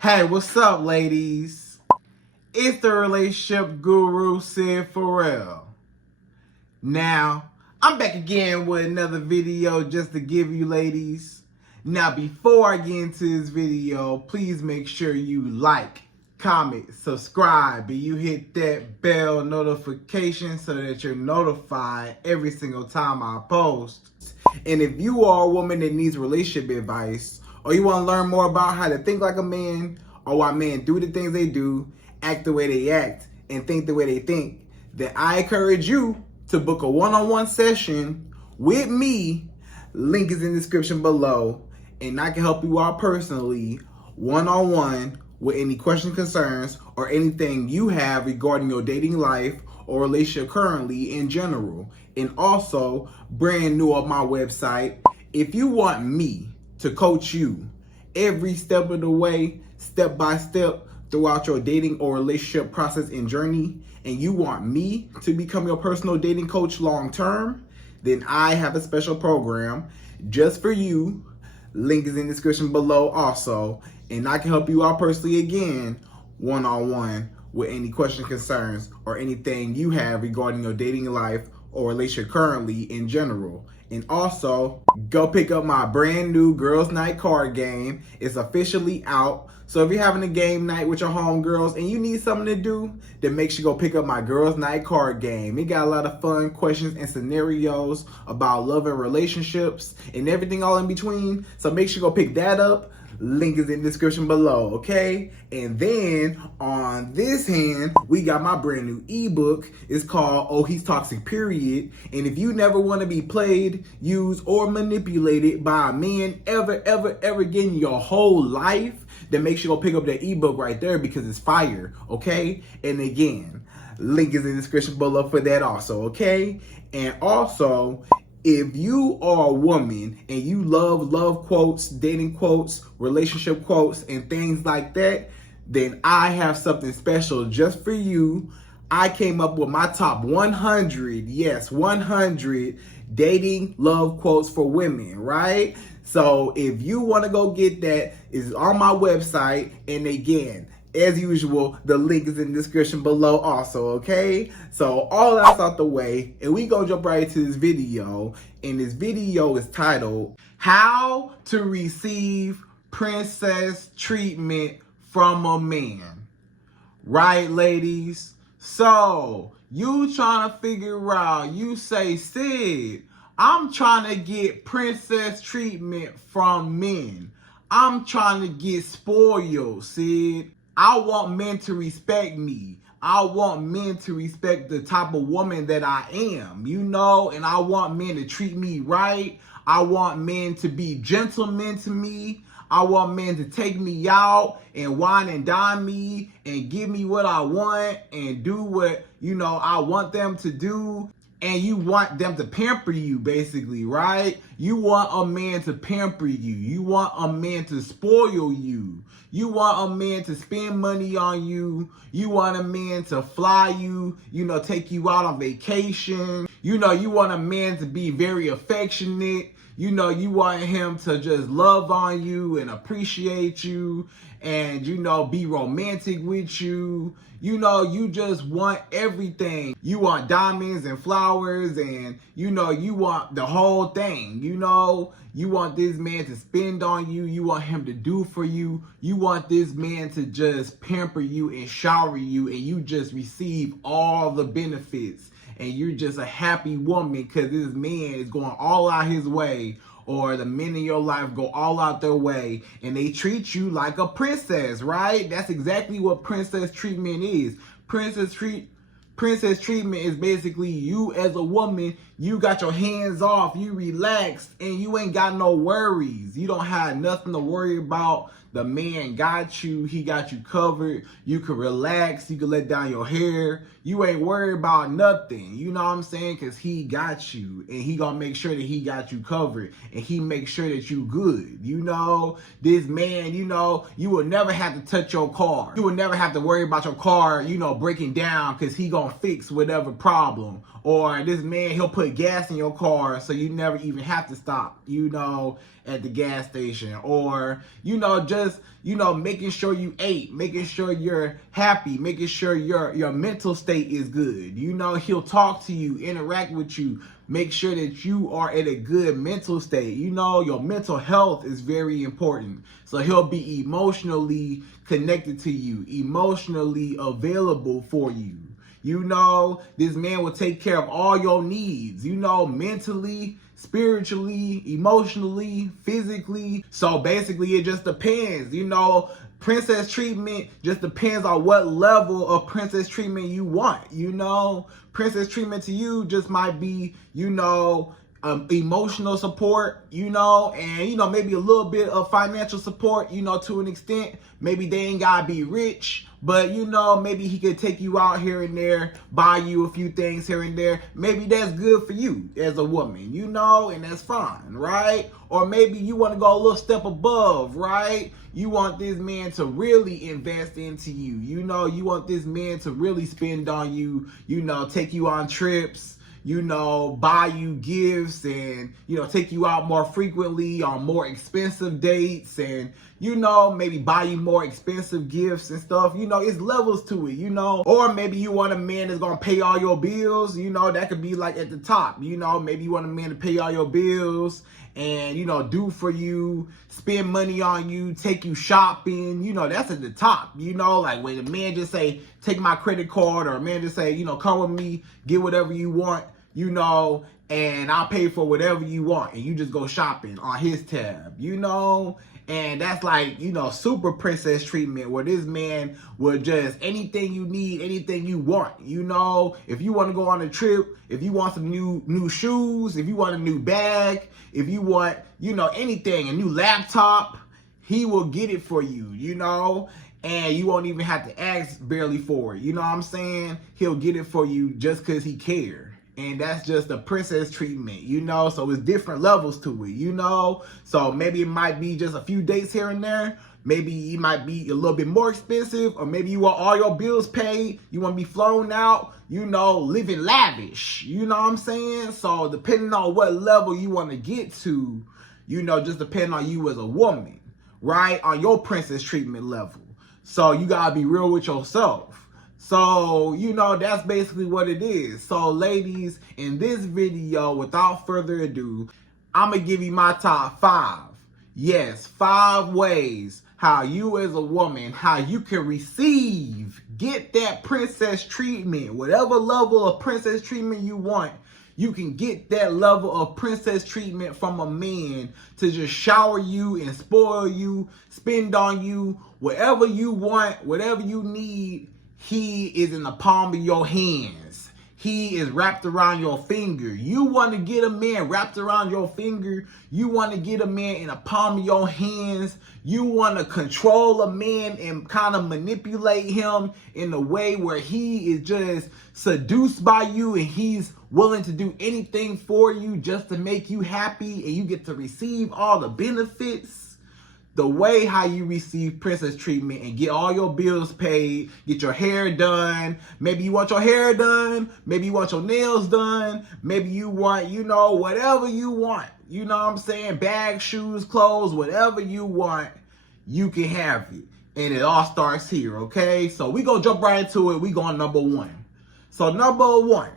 Hey, what's up, ladies? It's the relationship guru, Sydd Ferrell. Now, I'm back again with another video just to give you ladies. Now, before I get into this video, please make sure you like, comment, subscribe, and you hit that bell notification so that you're notified every single time I post. And if you are a woman that needs relationship advice, or you want to learn more about how to think like a man, or why men do the things they do, act the way they act, and think the way they think, then I encourage you to book a one-on-one session with me. Link is in the description below, and I can help you out personally, one-on-one, with any questions, concerns, or anything you have regarding your dating life or relationship currently in general. And also, brand new on my website, if you want me to coach you every step of the way, step by step, throughout your dating or relationship process and journey, and you want me to become your personal dating coach long term, then I have a special program just for you. Link is in the description below also, and I can help you out personally again, one-on-one, with any questions, concerns, or anything you have regarding your dating life or relationship currently in general. And also, go pick up my brand new Girls Night card game. It's officially out. So if you're having a game night with your homegirls and you need something to do, then make sure you go pick up my Girls Night card game. It got a lot of fun questions and scenarios about love and relationships and everything all in between. So make sure you go pick that up. Link is in the description below, okay? And then on this hand, we got my brand new ebook. It's called Oh, He's Toxic, Period. And if you never want to be played, used, or manipulated by a man ever again in your whole life, then make sure you go pick up that ebook right there because it's fire, okay? And again, link is in the description below for that also, okay? And also, if you are a woman and you love quotes, dating quotes, relationship quotes, and things like that, then I have something special just for you. I came up with my top 100, yes, 100 dating love quotes for women, right? So if you want to go get that, it's on my website. And again, as usual, the link is in the description below also, okay? So all that's out the way, and we gonna jump right into this video. And this video is titled, How to Receive Princess Treatment from a Man. Right, ladies? So, you trying to figure out, you say, Sydd, I'm trying to get princess treatment from men. I'm trying to get spoiled, Sydd. I want men to respect me. I want men to respect the type of woman that I am, and I want men to treat me right. I want men to be gentlemen to me. I want men to take me out and wine and dine me and give me what I want and do what, I want them to do. And you want them to pamper you, basically, right? You want a man to pamper you. You want a man to spoil you. You want a man to spend money on you. You want a man to fly you, take you out on vacation. You want a man to be very affectionate. You want him to just love on you and appreciate you and, be romantic with you. You just want everything. You want diamonds and flowers and, you want the whole thing. You want this man to spend on you. You want him to do for you. You want this man to just pamper you and shower you, and you just receive all the benefits. And you're just a happy woman because this man is going all out his way, or the men in your life go all out their way and they treat you like a princess, right? That's exactly what princess treatment is. Princess treatment is basically you as a woman, you got your hands off, you relaxed, and you ain't got no worries. You don't have nothing to worry about. The man got you. He got you covered. You can relax. You can let down your hair. You ain't worried about nothing. You know what I'm saying? Because he got you. And he going to make sure that he got you covered. And he makes sure that you good. This man, you will never have to touch your car. You will never have to worry about your car, breaking down because he going to fix whatever problem. Or this man, he'll put gas in your car so you never even have to stop, at the gas station. Or, just just, making sure you ate, making sure you're happy, making sure your mental state is good. He'll talk to you, interact with you, make sure that you are in a good mental state. Your mental health is very important. So he'll be emotionally connected to you, emotionally available for you. This man will take care of all your needs, mentally, spiritually, emotionally, physically. So basically it just depends, princess treatment just depends on what level of princess treatment you want. Princess treatment to you just might be, emotional support, and maybe a little bit of financial support, to an extent. Maybe they ain't gotta be rich, but maybe he could take you out here and there, buy you a few things here and there. Maybe that's good for you as a woman, and that's fine, right? Or maybe you want to go a little step above, right? You want this man to really invest into you. You want this man to really spend on you, take you on trips, buy you gifts, and, take you out more frequently on more expensive dates, and, maybe buy you more expensive gifts and stuff. It's levels to it, Or maybe you want a man that's going to pay all your bills, that could be like at the top, Maybe you want a man to pay all your bills and, do for you, spend money on you, take you shopping, that's at the top, like when a man just say, take my credit card, or a man just say, come with me, get whatever you want, and I'll pay for whatever you want, and you just go shopping on his tab, and that's like, super princess treatment, where this man will just, anything you need, anything you want, if you want to go on a trip, if you want some new shoes, if you want a new bag, if you want, anything, a new laptop, he will get it for you, and you won't even have to ask barely for it, what I'm saying? He'll get it for you just because he cares. And that's just a princess treatment, so it's different levels to it, so maybe it might be just a few dates here and there. Maybe it might be a little bit more expensive, or maybe you want all your bills paid, you want to be flown out, living lavish, what I'm saying? So depending on what level you want to get to, just depending on you as a woman, right? On your princess treatment level. So you gotta be real with yourself. So, that's basically what it is. So, ladies, in this video, without further ado, I'm going to give you my top 5. Yes, 5 ways how you as a woman, how you can get that princess treatment. Whatever level of princess treatment you want, you can get that level of princess treatment from a man to just shower you and spoil you, spend on you, whatever you want, whatever you need. He is in the palm of your hands. He is wrapped around your finger. You want to get a man wrapped around your finger. You want to get a man in the palm of your hands. You want to control a man and kind of manipulate him in a way where he is just seduced by you and he's willing to do anything for you just to make you happy, and you get to receive all the benefits. The way how you receive princess treatment and get all your bills paid, get your hair done. Maybe you want your hair done. Maybe you want your nails done. Maybe you want, whatever you want. You know what I'm saying? Bags, shoes, clothes, whatever you want, you can have it. And it all starts here, okay? So we gonna jump right into it. We going number 1. So number 1.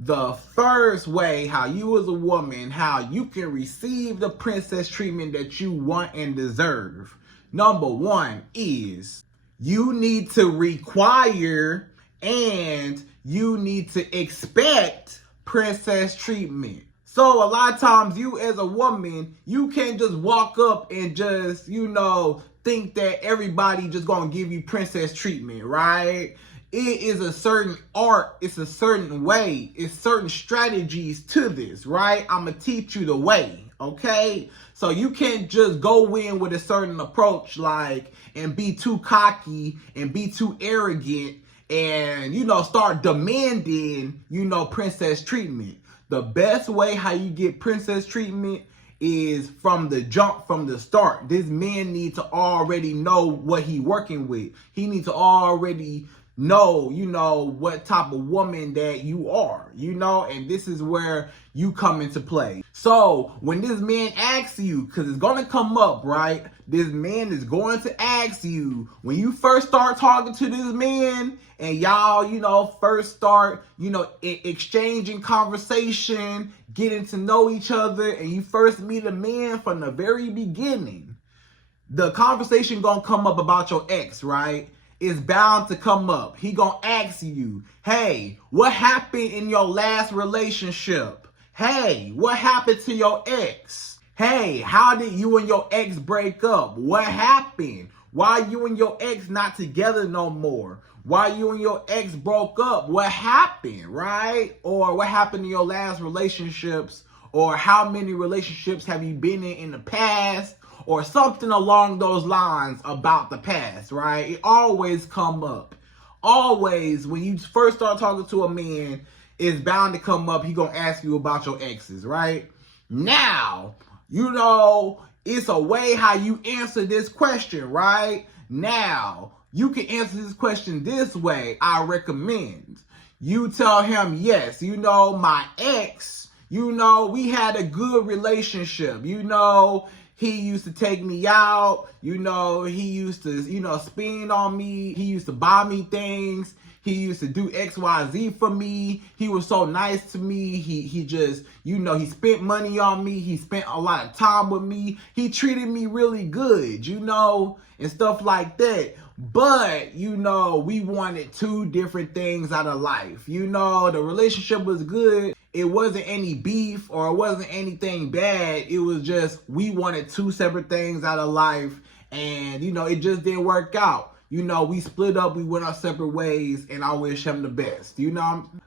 The first way how you as a woman, how you can receive the princess treatment that you want and deserve. Number 1 is you need to require and you need to expect princess treatment. So a lot of times you as a woman, you can't just walk up and just, think that everybody just gonna give you princess treatment, right? It is a certain art, it's a certain way, it's certain strategies to this, right? I'm gonna teach you the way, okay? So you can't just go in with a certain approach and be too cocky and be too arrogant and, start demanding, princess treatment. The best way how you get princess treatment is from the jump, from the start. This man needs to already know what he working with. He needs to already know, what type of woman that you are, and this is where you come into play. So when this man asks you, because it's going to come up, right? This man is going to ask you, when you first start talking to this man and y'all, first start, exchanging conversation, getting to know each other, and you first meet a man from the very beginning, the conversation gonna come up about your ex, right? It's bound to come up. He gonna ask you, hey, what happened in your last relationship? Hey, what happened to your ex? Hey, how did you and your ex break up? What happened? Why you and your ex not together no more? Why you and your ex broke up? What happened, right? Or what happened in your last relationships? Or how many relationships have you been in the past? Or something along those lines about the past, right? It always come up. Always, when you first start talking to a man, it's bound to come up. He gonna ask you about your exes, right? Now, it's a way how you answer this question, right? Now, you can answer this question this way, I recommend. You tell him, yes, my ex, we had a good relationship, he used to take me out, he used to, spend on me, he used to buy me things, he used to do XYZ for me, he was so nice to me, he just, he spent money on me, he spent a lot of time with me, he treated me really good, and stuff like that. But, we wanted two different things out of life. The relationship was good. It wasn't any beef or it wasn't anything bad. It was just we wanted two separate things out of life. And, it just didn't work out. We split up. We went our separate ways. And I wish him the best.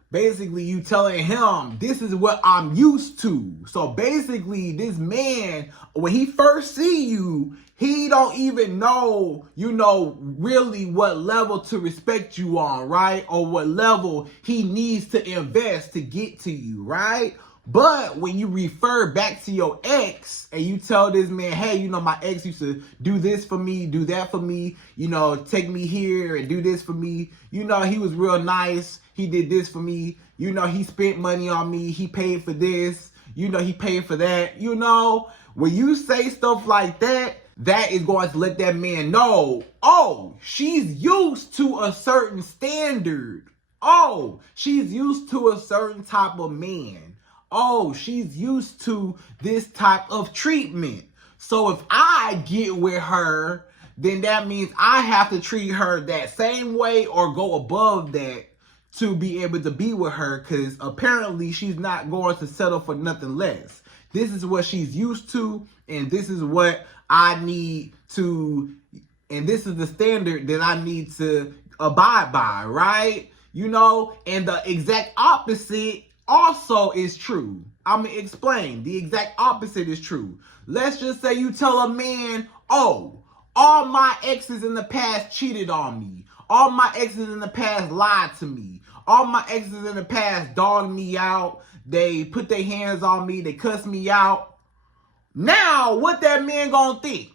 Basically, you telling him, this is what I'm used to. So basically, this man, when he first see you, he don't even know, really what level to respect you on, right? Or what level he needs to invest to get to you, right? But when you refer back to your ex and you tell this man, hey, my ex used to do this for me, do that for me, take me here and do this for me. He was real nice. He did this for me. He spent money on me. He paid for this. He paid for that. When you say stuff like that, that is going to let that man know, oh, she's used to a certain standard. Oh, she's used to a certain type of man. Oh, she's used to this type of treatment. So if I get with her, then that means I have to treat her that same way or go above that to be able to be with her, because apparently she's not going to settle for nothing less. This is what she's used to, and this is what I need to, and this is the standard that I need to abide by, right? And the exact opposite also is true. I'm going to explain. The exact opposite is true. Let's just say you tell a man, oh, all my exes in the past cheated on me. All my exes in the past lied to me. All my exes in the past dogged me out. They put their hands on me. They cussed me out. Now, what that man gonna think?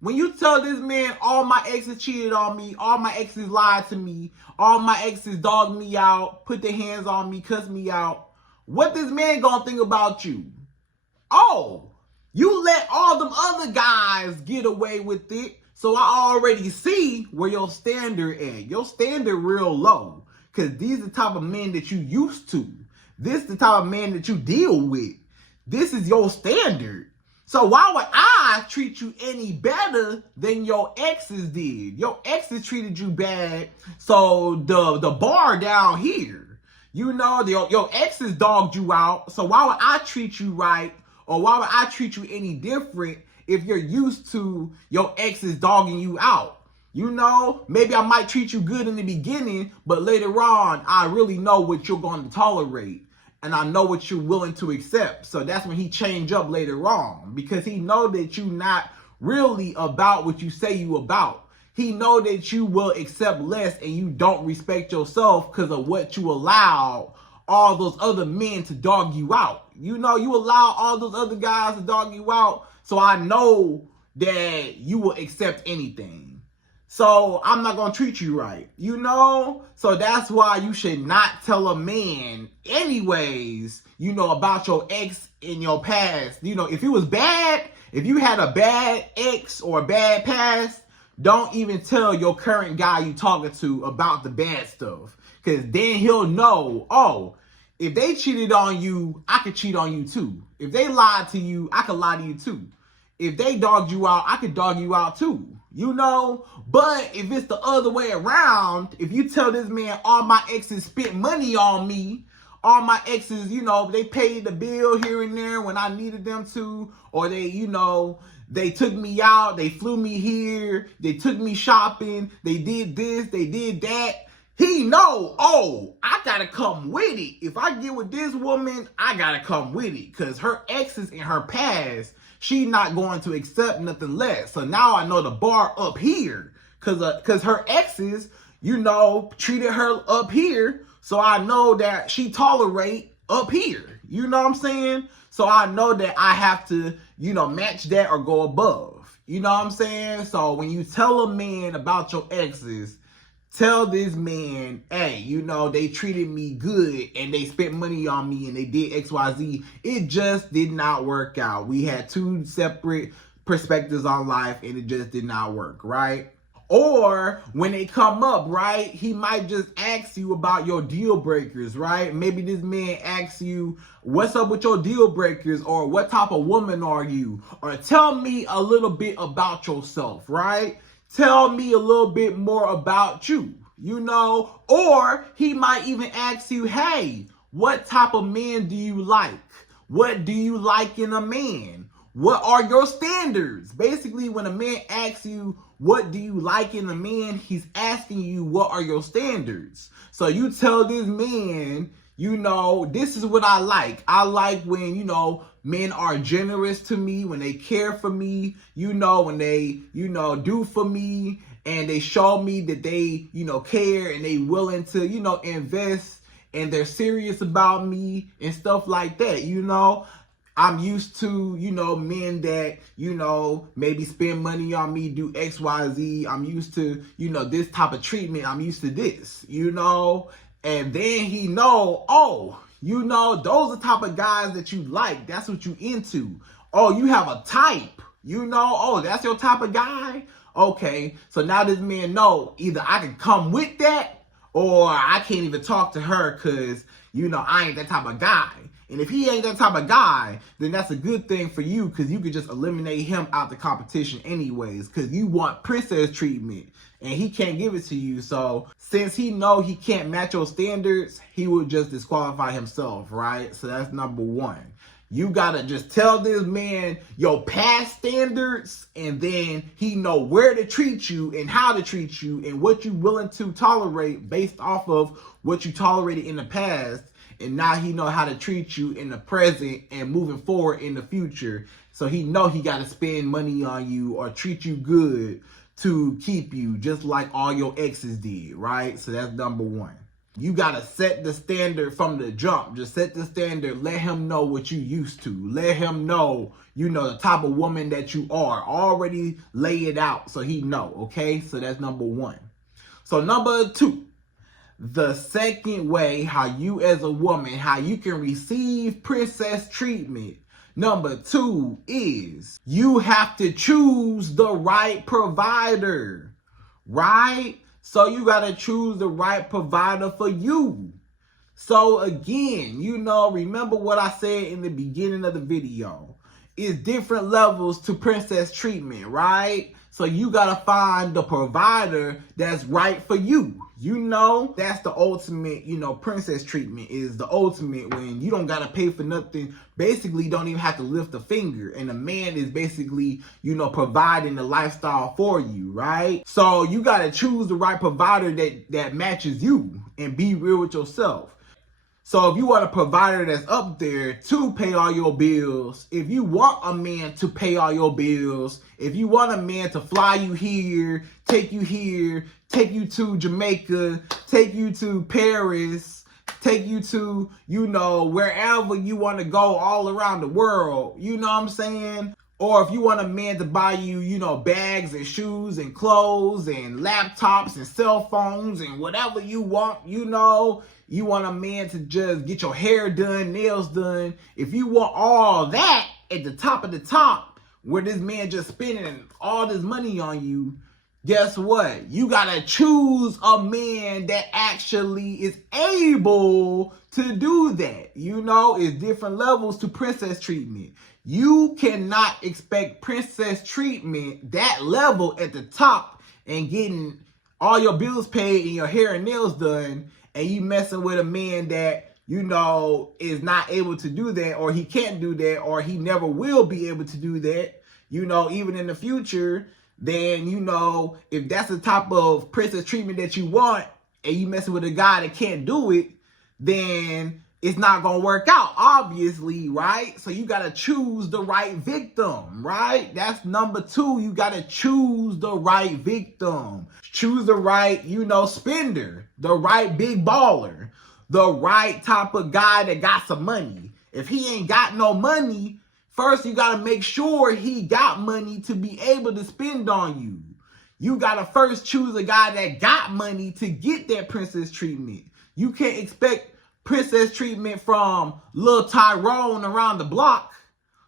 When you tell this man, all my exes cheated on me, all my exes lied to me, all my exes dogged me out, put their hands on me, cussed me out, what this man gonna think about you? Oh, you let all them other guys get away with it, so I already see where your standard at. Your standard real low, because these are the type of men that you used to. This is the type of man that you deal with. This is your standard. So why would I treat you any better than your exes did? Your exes treated you bad, so the bar down here, your exes dogged you out, so why would I treat you right, or why would I treat you any different if you're used to your exes dogging you out? Maybe I might treat you good in the beginning, but later on, I really know what you're going to tolerate. And I know what you're willing to accept. So that's when he change up later on, because he know that you not really about what you say you about. He know that you will accept less and you don't respect yourself because of what you allow all those other men to dog you out. You allow all those other guys to dog you out. So I know that you will accept anything. So I'm not going to treat you right, you know? So that's why you should not tell a man anyways, you know, about your ex in your past. You know, if it was bad, if you had a bad ex or a bad past, don't even tell your current guy you talking to about the bad stuff. Because then he'll know, oh, if they cheated on you, I could cheat on you too. If they lied to you, I could lie to you too. If they dogged you out, I could dog you out too, you know? But if it's the other way around, if you tell this man all my exes spent money on me, all my exes, you know, they paid the bill here and there when I needed them to, or they, you know, they took me out, they flew me here, they took me shopping, they did this, they did that. He know, oh, I gotta come with it. If I get with this woman, I gotta come with it. Because her exes in her past, she not going to accept nothing less. So now I know the bar up here. Because her exes, you know, treated her up here. So I know that she tolerate up here. You know what I'm saying? So I know that I have to, you know, match that or go above. You know what I'm saying? So when you tell a man about your exes, tell this man, hey, you know, they treated me good and they spent money on me and they did XYZ. It just did not work out. We had two separate perspectives on life and it just did not work, right? Or when they come up, right, he might just ask you about your deal breakers, right? Maybe this man asks you, what's up with your deal breakers? Or what type of woman are you? Or tell me a little bit about yourself, right? Tell me a little bit more about you, you know? Or he might even ask you, hey, what type of man do you like? What do you like in a man? What are your standards? Basically, when a man asks you, what do you like in a man? He's asking you, what are your standards? So you tell this man, you know, this is what I like. I like when, you know, men are generous to me, when they care for me, you know, when they, you know, do for me and they show me that they, you know, care and they willing to, you know, invest and they're serious about me and stuff like that, you know. I'm used to, you know, men that, you know, maybe spend money on me, do X, Y, Z. I'm used to, you know, this type of treatment. I'm used to this, you know. And then he know, oh, you know, those are the type of guys that you like. That's what you into. Oh, you have a type, you know. Oh, that's your type of guy. Okay, so now this man know either I can come with that or I can't even talk to her because, you know, I ain't that type of guy. And if he ain't that type of guy, then that's a good thing for you because you could just eliminate him out the competition anyways because you want princess treatment and he can't give it to you. So since he know he can't match your standards, he will just disqualify himself, right? So that's number one. You gotta just tell this man your past standards and then he know where to treat you and how to treat you and what you willing to tolerate based off of what you tolerated in the past. And now he know how to treat you in the present and moving forward in the future. So he know he got to spend money on you or treat you good to keep you, just like all your exes did, right? So that's number one. You got to set the standard from the jump. Just set the standard. Let him know what you used to. Let him know, you know, the type of woman that you are. Already lay it out so he know, okay? So that's number one. So number two. The second way how you as a woman, how you can receive princess treatment. Number two is you have to choose the right provider, right? So you got to choose the right provider for you. So again, you know, remember what I said in the beginning of the video. It's different levels to princess treatment, right? So you got to find the provider that's right for you. You know, that's the ultimate, you know, princess treatment is the ultimate when you don't got to pay for nothing. Basically, don't even have to lift a finger. And the man is basically, you know, providing the lifestyle for you, right? So you got to choose the right provider that matches you and be real with yourself. So if you want a provider that's up there to pay all your bills, if you want a man to pay all your bills, if you want a man to fly you here, take you to Jamaica, take you to Paris, take you to, you know, wherever you want to go all around the world, you know what I'm saying? Or if you want a man to buy you, bags and shoes and clothes and laptops and cell phones and whatever you want, you want a man to just get your hair done, nails done. If you want all that at the top of the top, where this man just spending all this money on you, guess what? You gotta choose a man that actually is able to do that. It's different levels to princess treatment. You cannot expect princess treatment, that level at the top, and getting all your bills paid and your hair and nails done, and you messing with a man that, is not able to do that, or he can't do that, or he never will be able to do that, even in the future. Then, if that's the type of princess treatment that you want, and you messing with a guy that can't do it, then it's not going to work out, obviously, right? So you got to choose the right victim, right? That's number 2. You got to choose the right victim. Choose the right, spender, the right big baller, the right type of guy that got some money. If he ain't got no money, first you got to make sure he got money to be able to spend on you. You got to first choose a guy that got money to get that princess treatment. You can't expect princess treatment from Lil Tyrone around the block.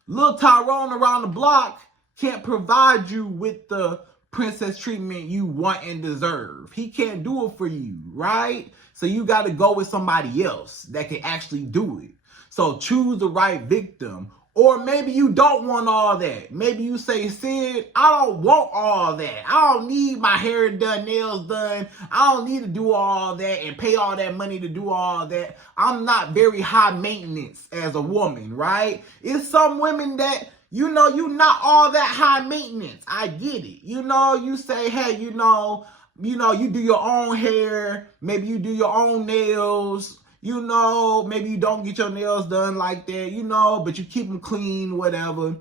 Lil Tyrone around the block can't provide you with the princess treatment you want and deserve. He can't do it for you, right? So you got to go with somebody else that can actually do it. So choose the right victim. Or maybe you don't want all that. Maybe you say, Sid, I don't want all that. I don't need my hair done, nails done. I don't need to do all that and pay all that money to do all that. I'm not very high maintenance as a woman, right? It's some women that, you're not all that high maintenance. I get it. You say, hey, you do your own hair. Maybe you do your own nails. Maybe you don't get your nails done like that, but you keep them clean, whatever.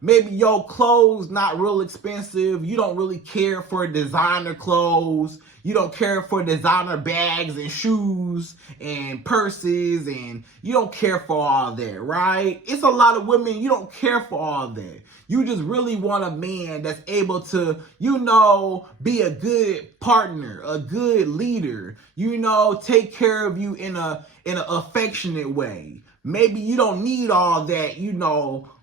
Maybe your clothes not real expensive. You don't really care for designer clothes. You don't care for designer bags and shoes and purses, and you don't care for all that, right? It's a lot of women, you don't care for all that. You just really want a man that's able to, be a good partner, a good leader, take care of you in an affectionate way. Maybe you don't need all that,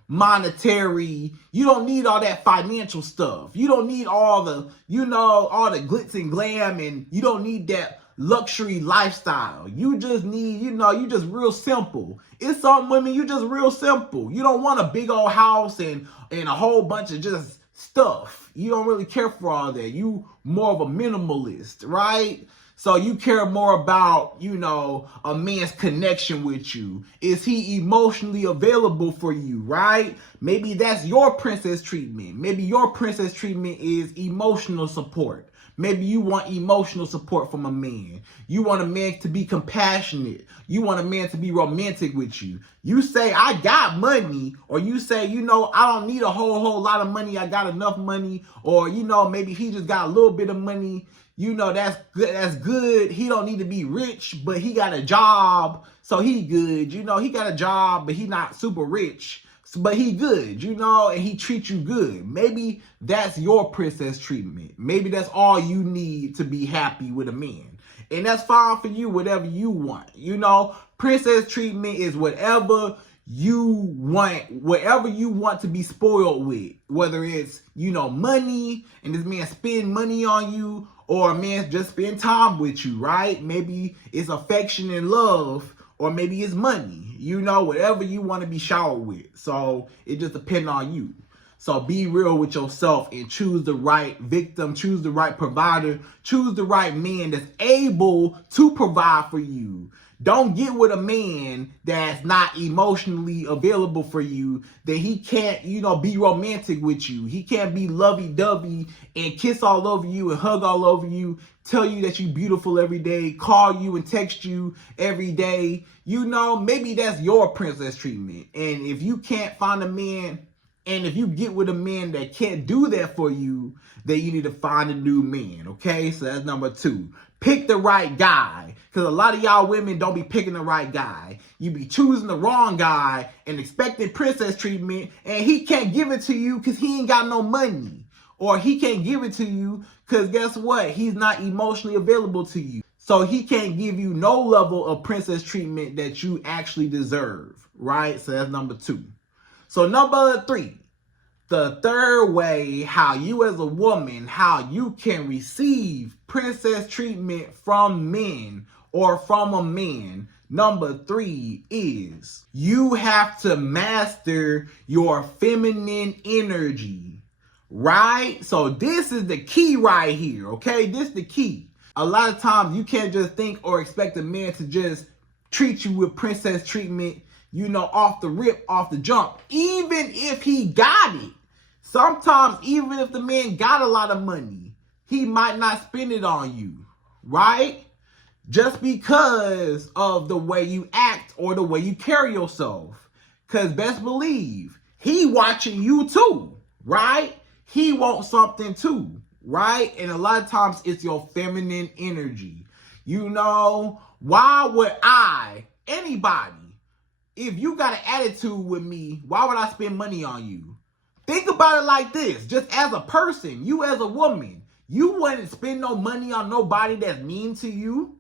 monetary, you don't need all that financial stuff. You don't need all the, all the glitz and glam, and you don't need that luxury lifestyle. You just need, you just real simple. It's some women, you just real simple. You don't want a big old house and a whole bunch of just stuff. You don't really care for all that. You more of a minimalist, right? So you care more about, a man's connection with you. Is he emotionally available for you, right? Maybe that's your princess treatment. Maybe your princess treatment is emotional support. Maybe you want emotional support from a man. You want a man to be compassionate. You want a man to be romantic with you. You say, I got money. Or you say, I don't need a whole lot of money. I got enough money. Or, maybe he just got a little bit of money. That's good. That's good. He don't need to be rich, but he got a job, so he good. He got a job, but he not super rich, but he good, and he treats you good. Maybe that's your princess treatment. Maybe that's all you need to be happy with a man. And that's fine for you, whatever you want. Princess treatment is whatever you want to be spoiled with, whether it's, money, and this man spend money on you, or a man just spend time with you, right? Maybe it's affection and love, or maybe it's money, whatever you want to be showered with. So it just depends on you. So be real with yourself and choose the right victim, choose the right provider, choose the right man that's able to provide for you. Don't get with a man that's not emotionally available for you, that he can't, be romantic with you. He can't be lovey-dovey and kiss all over you and hug all over you, tell you that you're beautiful every day, call you and text you every day. Maybe that's your princess treatment. And if you can't find a man And if you get with a man that can't do that for you, then you need to find a new man, okay? So that's number 2. Pick the right guy. Because a lot of y'all women don't be picking the right guy. You be choosing the wrong guy and expecting princess treatment, and he can't give it to you because he ain't got no money. Or he can't give it to you because guess what? He's not emotionally available to you. So he can't give you no level of princess treatment that you actually deserve, right? So that's number 2. So number 3, the third way how you as a woman, how you can receive princess treatment from men or from a man. Number 3 is you have to master your feminine energy, right? So this is the key right here, okay? This is the key. A lot of times you can't just think or expect a man to just treat you with princess treatment, off the rip, off the jump, even if he got it. Sometimes, even if the man got a lot of money, he might not spend it on you, right? Just because of the way you act or the way you carry yourself. Because best believe, he watching you too, right? He wants something too, right? And a lot of times it's your feminine energy. Why would anybody, if you got an attitude with me, why would I spend money on you? Think about it like this. Just as a person, you as a woman, you wouldn't spend no money on nobody that's mean to you.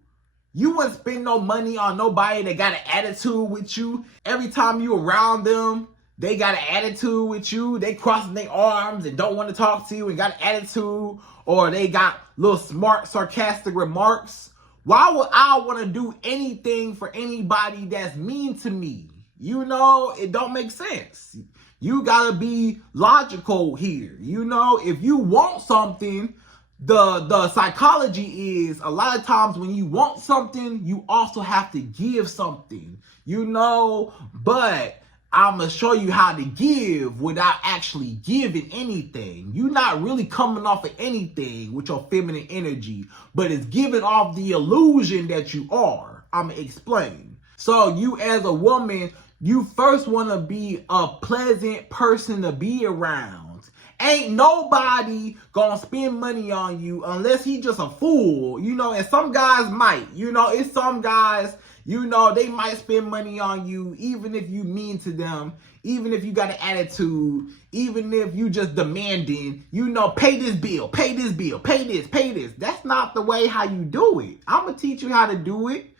You wouldn't spend no money on nobody that got an attitude with you. Every time you around them, they got an attitude with you. They crossing their arms and don't want to talk to you and got an attitude, or they got little smart, sarcastic remarks. Why would I want to do anything for anybody that's mean to me? It don't make sense. You gotta be logical here. If you want something, the psychology is a lot of times when you want something, you also have to give something, but I'm gonna show you how to give without actually giving anything. You're not really coming off of anything with your feminine energy, but it's giving off the illusion that you are. I'm gonna explain. So you as a woman, you first want to be a pleasant person to be around. Ain't nobody gonna spend money on you unless he just a fool, and some guys might, it's some guys, they might spend money on you even if you mean to them, even if you got an attitude, even if you just demanding, pay this bill, pay this bill, pay this, pay this. That's not the way how you do it. I'm gonna teach you how to do it.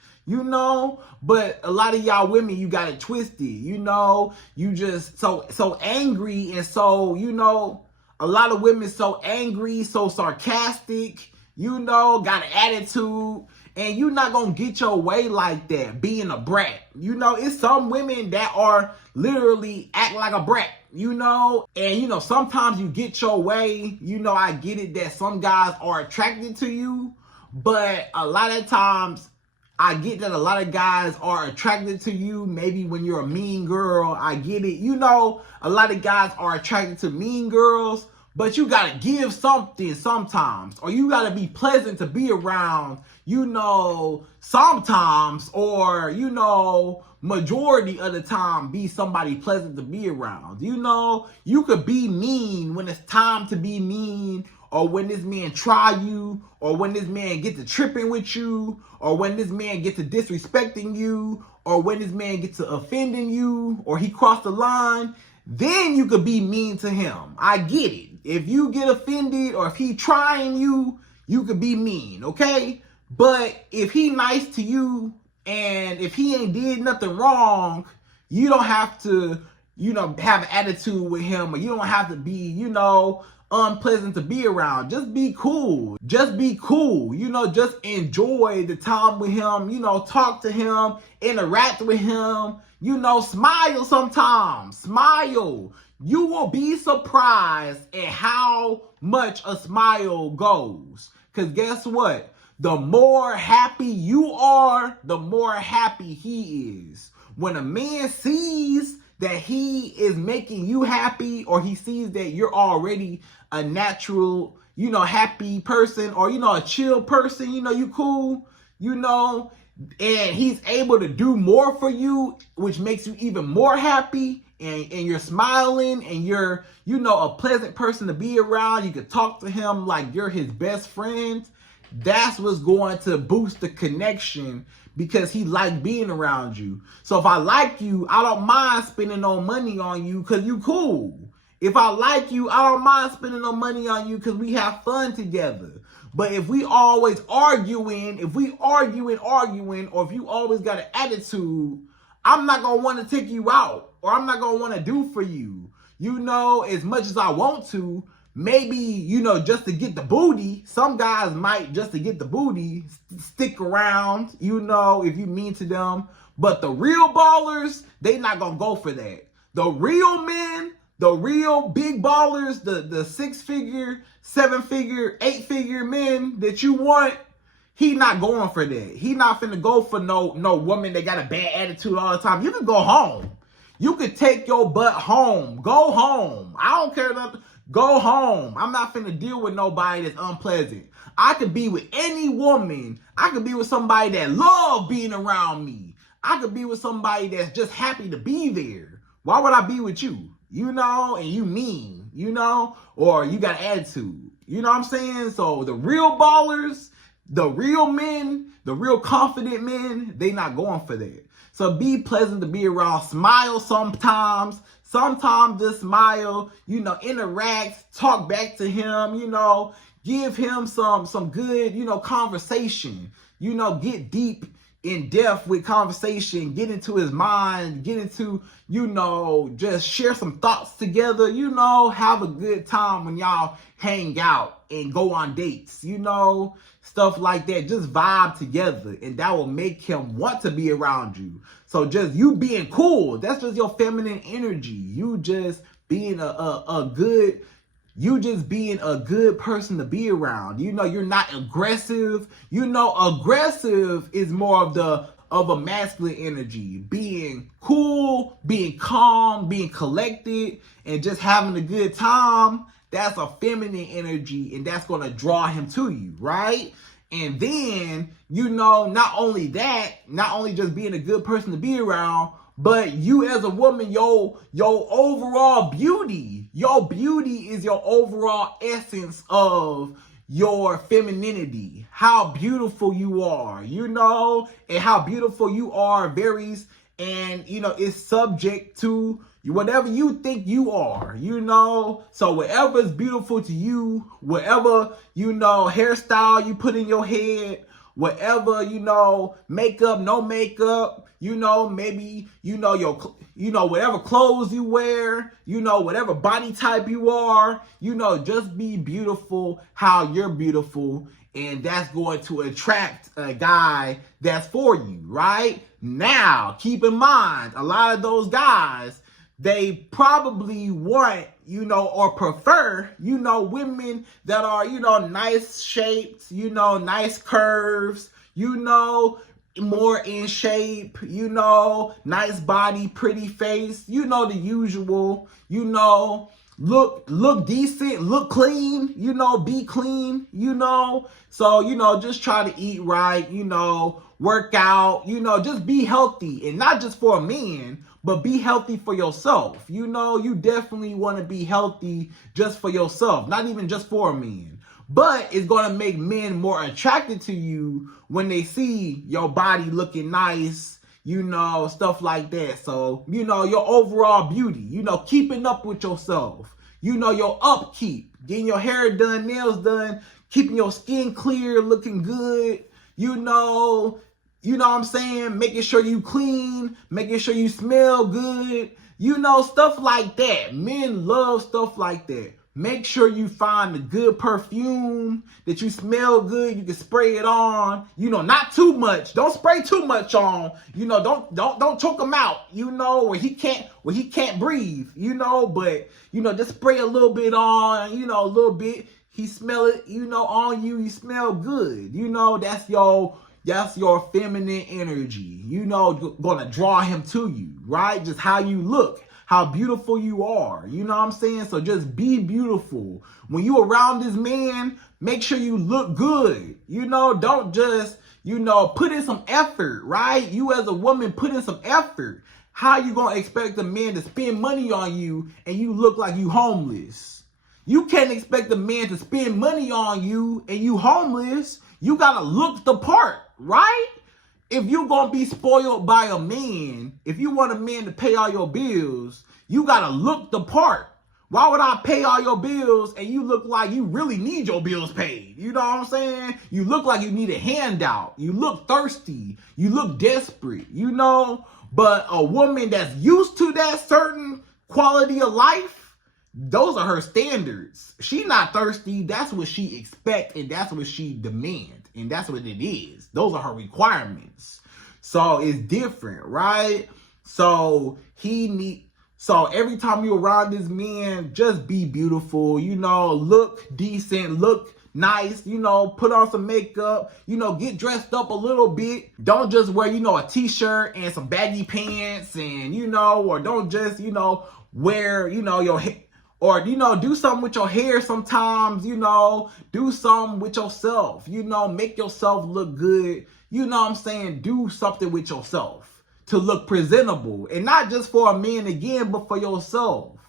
But a lot of y'all women, you got it twisted, you just so angry. And so, a lot of women so angry, so sarcastic, got an attitude, and you're not going to get your way like that, being a brat. It's some women that are literally act like a brat, and, sometimes you get your way, I get it that some guys are attracted to you, but a lot of times, I get that a lot of guys are attracted to you, maybe when you're a mean girl. I get it. A lot of guys are attracted to mean girls, but you got to give something sometimes, or you got to be pleasant to be around, sometimes, or, majority of the time be somebody pleasant to be around. You could be mean when it's time to be mean, or when this man try you, or when this man get to tripping with you, or when this man get to disrespecting you, or when this man get to offending you, or he crossed the line, then you could be mean to him. I get it. If you get offended, or if he trying you, you could be mean, okay? But if he nice to you, and if he ain't did nothing wrong, you don't have to, have an attitude with him, or you don't have to be, unpleasant to be around. Just be cool. Just be cool. Just enjoy the time with him. Talk to him, interact with him. Smile sometimes. Smile. You will be surprised at how much a smile goes. Because guess what? The more happy you are, the more happy he is. When a man sees that he is making you happy, or he sees that you're already a natural, happy person, or, a chill person, you cool, and he's able to do more for you, which makes you even more happy, and you're smiling and you're, a pleasant person to be around, you can talk to him like you're his best friend, that's what's going to boost the connection because he like being around you. So if I like you, I don't mind spending no money on you because you cool. If I like you, I don't mind spending no money on you because we have fun together. But if we always arguing, or if you always got an attitude, I'm not going to want to take you out, or I'm not going to want to do for you. As much as I want to, maybe, just to get the booty. Some guys might, just to get the booty, stick around, if you mean to them. But the real ballers, they not going to go for that. The real men, the real big ballers, the 6-figure, 7-figure, 8-figure men that you want, he not going for that. He not finna go for no woman that got a bad attitude all the time. You can go home. You could take your butt home. Go home. I don't care nothing. Go home. I'm not finna deal with nobody that's unpleasant. I could be with any woman. I could be with somebody that love being around me. I could be with somebody that's just happy to be there. Why would I be with you? And you mean, or you got attitude. You know what I'm saying? So the real ballers, the real men, the real confident men, they not going for that. So be pleasant to be around. Smile sometimes. Sometimes just smile, interact, talk back to him, give him some good, conversation. Get deep in depth with conversation, get into his mind, get into, just share some thoughts together, have a good time when y'all hang out and go on dates, stuff like that. Just vibe together, and that will make him want to be around you. So just you being cool, that's just your feminine energy. You just being a good person to be around. You're not aggressive. Aggressive is more of a masculine energy. Being cool, being calm, being collected, and just having a good time. That's a feminine energy, and that's going to draw him to you, right? And then, not only just being a good person to be around, but you as a woman, your overall beauty, your beauty is your overall essence of your femininity. How beautiful you are, and how beautiful you are varies, and, it's subject to whatever you think you are, So whatever is beautiful to you, whatever, hairstyle you put in your head, whatever, makeup, no makeup, maybe, whatever clothes you wear, whatever body type you are, just be beautiful how you're beautiful. And that's going to attract a guy that's for you, right? Now, keep in mind, a lot of those guys, they probably want, or prefer, women that are, nice shaped, nice curves, more in shape, nice body, pretty face, the usual, look decent, look clean, be clean, so, just try to eat right, work out, just be healthy, and not just for a man, but be healthy for yourself. You definitely want to be healthy just for yourself, not even just for a man. But it's going to make men more attracted to you when they see your body looking nice, stuff like that. So, your overall beauty, keeping up with yourself, your upkeep, getting your hair done, nails done, keeping your skin clear, looking good, what I'm saying? Making sure you clean, making sure you smell good, stuff like that. Men love stuff like that. Make sure you find a good perfume that you smell good. You can spray it on, not too much. Don't spray too much on, don't choke him out, where he can't breathe, but, just spray a little bit on, a little bit. He smell it, on you, you smell good. That's your feminine energy, gonna draw him to you, right? Just how you look, how beautiful you are, what I'm saying? So just be beautiful. When you around this man, make sure you look good, don't just, put in some effort, right? You as a woman, put in some effort. How you gonna expect a man to spend money on you and you look like you homeless? You can't expect a man to spend money on you and you homeless. You gotta look the part, right? If you gonna be spoiled by a man, if you want a man to pay all your bills, you gotta look the part. Why would I pay all your bills and you look like you really need your bills paid? You know what I'm saying? You look like you need a handout. You look thirsty. You look desperate, you know? But a woman that's used to that certain quality of life, those are her standards. She not thirsty. That's what she expect, and that's what she demand, and that's what it is. Those are her requirements. So it's different, right? So every time you're around this man, just be beautiful, you know, look decent, look nice, you know, put on some makeup, you know, get dressed up a little bit. Don't just wear, you know, a t-shirt and some baggy pants and, you know, or don't just, you know, wear, you know, your hair. Or, you know, do something with your hair sometimes, you know, do something with yourself, you know, make yourself look good. You know what I'm saying? Do something with yourself to look presentable, and not just for a man again, but for yourself.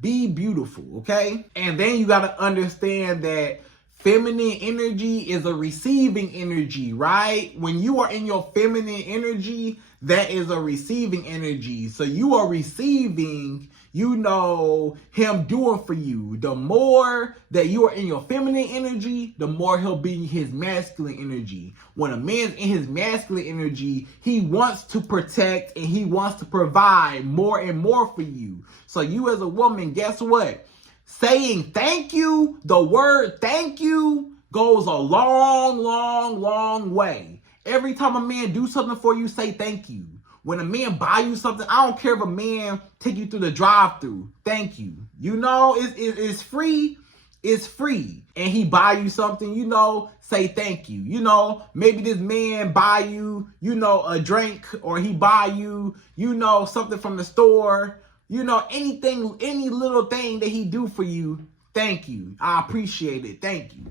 Be beautiful, okay? And then you got to understand that feminine energy is a receiving energy, right? When you are in your feminine energy, that is a receiving energy. So you are receiving, you know, him doing for you. The more that you are in your feminine energy, the more he'll be in his masculine energy. When a man's in his masculine energy, he wants to protect and he wants to provide more and more for you. So you as a woman, guess what? Saying thank you, the word thank you goes a long, long, long way. Every time a man do something for you, say thank you. When a man buy you something, I don't care if a man take you through the drive-thru. Thank you. You know, it's free. It's free. And he buy you something, you know, say thank you. You know, maybe this man buy you, you know, a drink, or he buy you, you know, something from the store. You know, anything, any little thing that he do for you, thank you. I appreciate it. Thank you.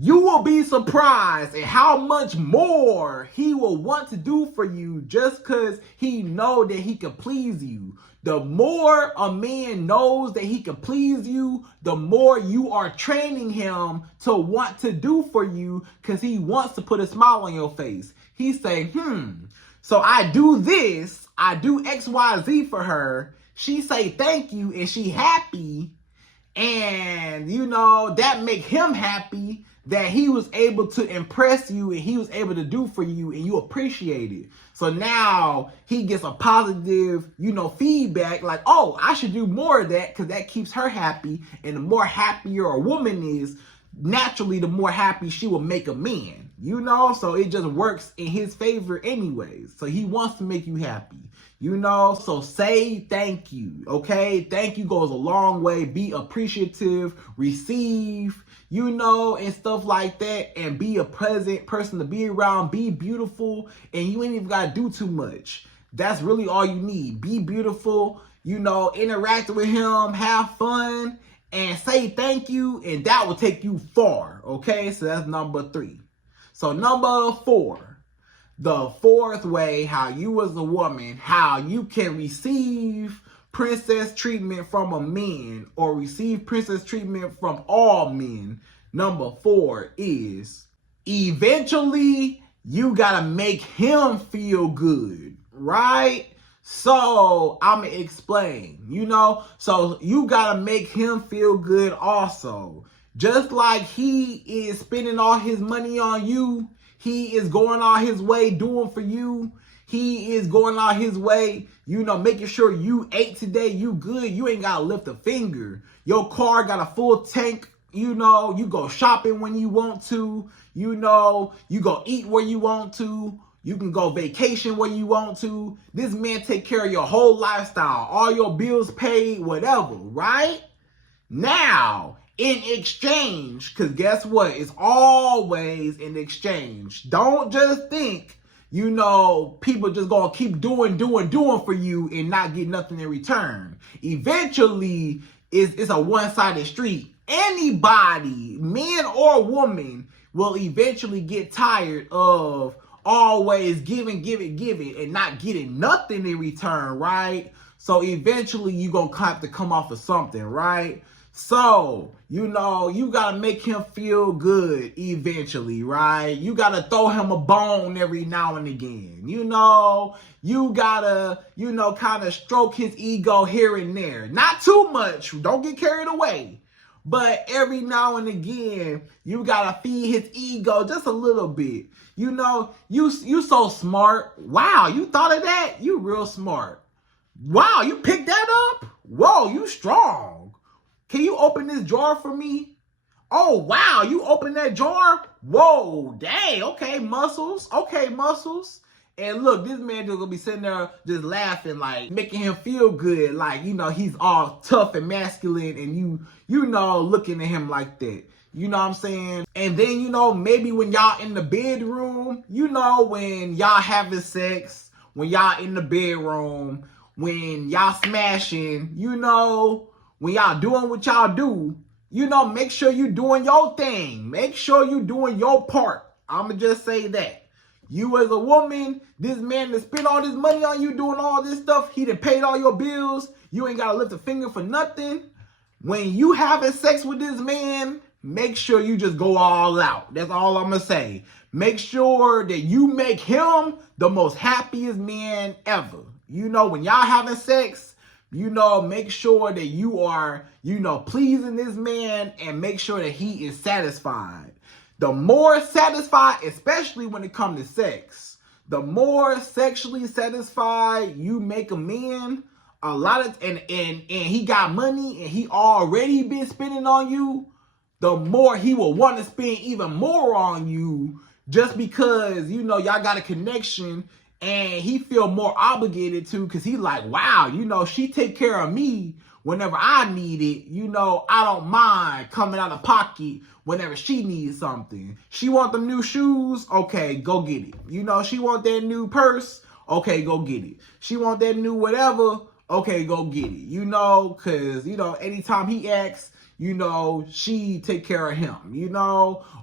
You will be surprised at how much more he will want to do for you just because he know that he can please you. The more a man knows that he can please you, the more you are training him to want to do for you, because he wants to put a smile on your face. He say, so I do this, I do X, Y, Z for her. She say thank you and she happy. And, you know, that make him happy that he was able to impress you and he was able to do for you and you appreciate it. So now he gets a positive, you know, feedback like, oh, I should do more of that because that keeps her happy. And the more happier a woman is, naturally, the more happy she will make a man, you know? So it just works in his favor anyways. So he wants to make you happy. You know, so say thank you, okay? Thank you goes a long way. Be appreciative, receive, you know, and stuff like that. And be a pleasant person to be around. Be beautiful. And you ain't even got to do too much. That's really all you need. Be beautiful, you know, interact with him, have fun, and say thank you. And that will take you far, okay? So that's number 3. So number 4. The fourth way, how you as a woman, how you can receive princess treatment from a man or receive princess treatment from all men. Number 4 is eventually you gotta make him feel good, right? So I'm gonna explain, you know, so you gotta make him feel good also. Just like he is spending all his money on you, he is going all his way doing for you. He is going all his way, you know, making sure you ate today, you good. You ain't got to lift a finger. Your car got a full tank, you know. You go shopping when you want to, you know. You go eat where you want to. You can go vacation where you want to. This man take care of your whole lifestyle. All your bills paid, whatever, right? Now, in exchange, because guess what? It's always in exchange. Don't just think, you know, people just gonna keep doing for you and not get nothing in return. Eventually, it's a one-sided street. Anybody, man or woman, will eventually get tired of always giving, and not getting nothing in return, right? So eventually you gonna have to come off of something, right? So, you gotta make him feel good eventually, right? You gotta throw him a bone every now and again. You gotta, kind of stroke his ego here and there. Not too much, don't get carried away. But every now and again, you gotta feed his ego just a little bit. You so smart. Wow, you thought of that? You real smart. Wow, you picked that up? Whoa, you strong. Can you open this drawer for me? Oh, wow, you open that jar? Whoa, dang, okay, muscles. Okay, muscles. And look, this man just gonna be sitting there just laughing, like making him feel good, like, he's all tough and masculine, and you looking at him like that. You know what I'm saying? And then, maybe when y'all in the bedroom, when y'all having sex, when y'all in the bedroom, when y'all smashing, when y'all doing what y'all do, make sure you doing your thing. Make sure you doing your part. I'ma just say that. You as a woman, this man that spent all this money on you doing all this stuff, he done paid all your bills, you ain't gotta lift a finger for nothing. When you having sex with this man, make sure you just go all out. That's all I'm gonna say. Make sure that you make him the most happiest man ever. When y'all having sex, make sure that you are, pleasing this man, and make sure that he is satisfied. The more satisfied, especially when it comes to sex, the more sexually satisfied you make a man, and he got money and he already been spending on you, the more he will want to spend even more on you, just because, y'all got a connection, and he feel more obligated to, because he like, wow, she take care of me whenever I need it. I don't mind coming out of pocket whenever she needs something. She want them new shoes? Okay, go get it. She want that new purse? Okay, go get it. She want that new whatever? Okay, go get it. Because, anytime he asks, she take care of him,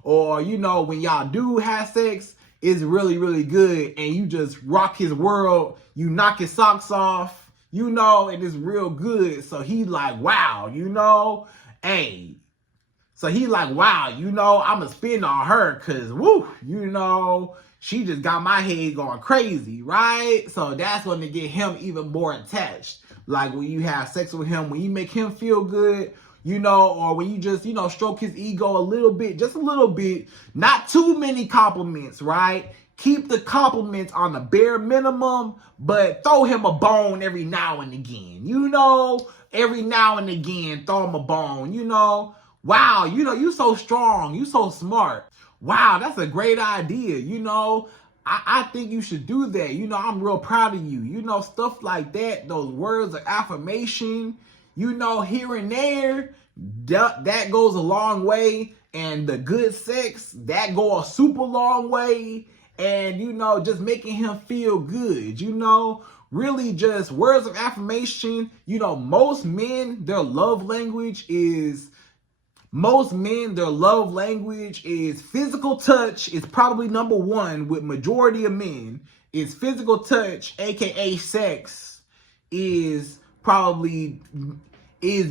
or, when y'all do have sex, it's really, really good, and you just rock his world, you knock his socks off, and it's real good. So he like, wow, hey. So he like, wow, I'm going to spend on her, because, woo, she just got my head going crazy, right? So that's going to get him even more attached. Like when you have sex with him, when you make him feel good, or when you just, stroke his ego a little bit, just a little bit, not too many compliments, right? Keep the compliments on the bare minimum, but throw him a bone every now and again, every now and again, throw him a bone, wow, you so strong, you so smart. Wow, that's a great idea, I think you should do that. I'm real proud of you. Stuff like that, those words of affirmation, here and there, that goes a long way. And the good sex, that go a super long way. And, just making him feel good, really just words of affirmation. Most men, their love language is physical touch. Is probably number one with majority of men. Is physical touch, aka sex, is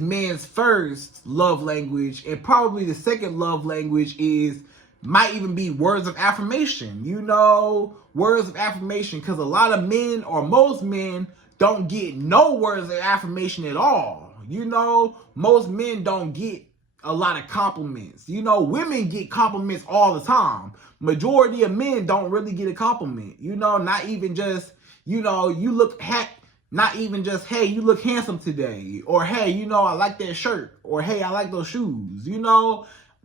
men's first love language, and probably the second love language might even be words of affirmation. Words of affirmation, because a lot of men, or most men, don't get no words of affirmation at all. Most men don't get a lot of compliments. Women get compliments all the time. Majority of men don't really get a compliment. Not even just, you look not even just, hey, you look handsome today, or hey, I like that shirt, or hey, I like those shoes.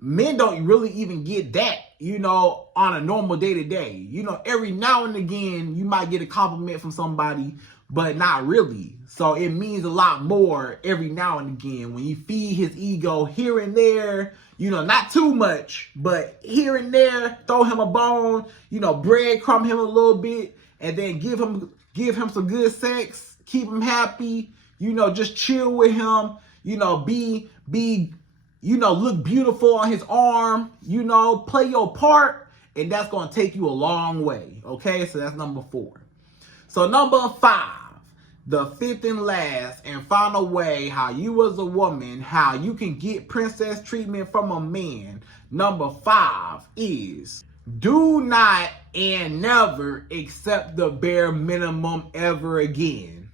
Men don't really even get that, on a normal day to day. Every now and again, you might get a compliment from somebody, but not really. So it means a lot more every now and again when you feed his ego here and there, not too much, but here and there, throw him a bone, breadcrumb him a little bit, and then give him some good sex, keep him happy, just chill with him, look beautiful on his arm, play your part, And that's going to take you a long way. Okay, so that's number 4. So number 5, the 5th and last and final way how you as a woman, how you can get princess treatment from a man. Number 5 is do not and never accept the bare minimum ever again.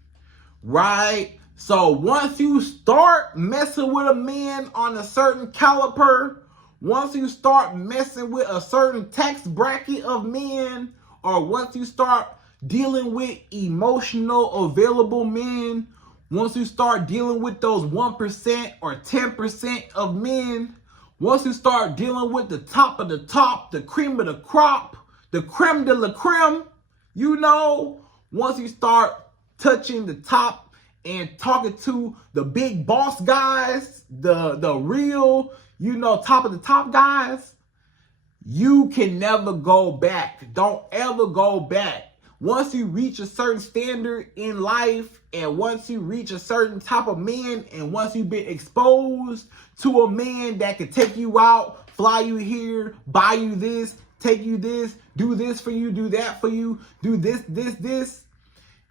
Right? So once you start messing with a man on a certain caliber, once you start messing with a certain tax bracket of men, or once you start dealing with emotional available men, once you start dealing with those 1% or 10% of men, once you start dealing with the top of the top, the cream of the crop, the creme de la creme, you know, once you start touching the top and talking to the big boss guys, the real, you know, top of the top guys, you can never go back. Don't ever go back. Once you reach a certain standard in life, and once you reach a certain type of man, and once you've been exposed to a man that can take you out, fly you here, buy you this, take you this, do this for you, do that for you, do this.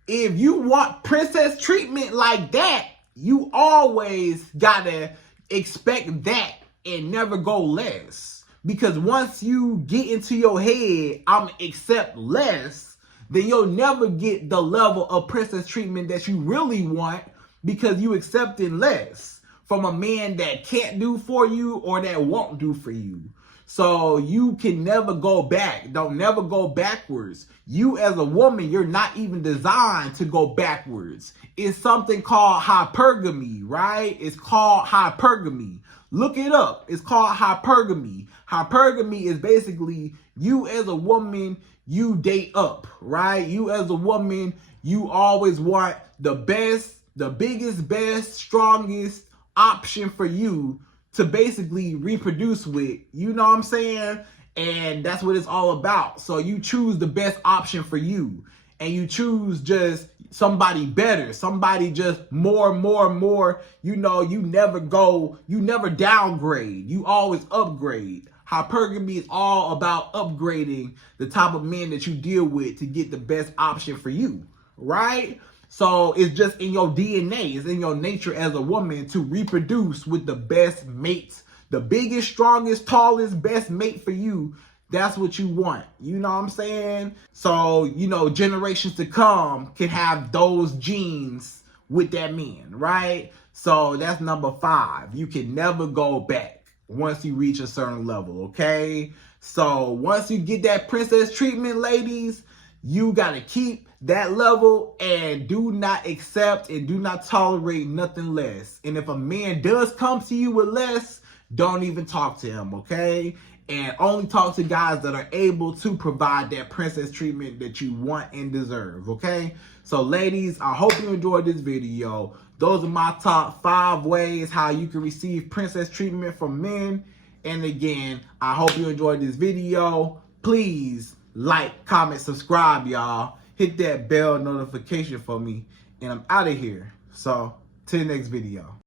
If you want princess treatment like that, you always gotta expect that and never go less. Because once you get into your head, I'm accept less, then you'll never get the level of princess treatment that you really want, because you accepting less from a man that can't do for you or that won't do for you. So you can never go back. Don't never go backwards. You as a woman, you're not even designed to go backwards. It's something called hypergamy, right? It's called hypergamy. Look it up. It's called hypergamy. Hypergamy is basically you as a woman, you date up, right? You as a woman, you always want the best, the biggest, best, strongest option for you to basically reproduce with, you know what I'm saying? And that's what it's all about. So you choose the best option for you, and you choose just somebody better, somebody just more, you know, you never downgrade, you always upgrade. Hypergamy is all about upgrading the type of men that you deal with to get the best option for you, right? So it's just in your DNA, it's in your nature as a woman to reproduce with the best mates, the biggest, strongest, tallest, best mate for you. That's what you want. You know what I'm saying? So, you know, generations to come can have those genes with that man, right? So that's number 5. You can never go back once you reach a certain level, okay? So once you get that princess treatment, ladies, you got to keep that level and do not accept and do not tolerate nothing less. And if a man does come to you with less, don't even talk to him, okay? And only talk to guys that are able to provide that princess treatment that you want and deserve, okay? So ladies, I hope you enjoyed this video. Those are my top 5 ways how you can receive princess treatment from men. And again, I hope you enjoyed this video. Please like, comment, subscribe, y'all. Hit that bell notification for me. And I'm out of here. So, till the next video.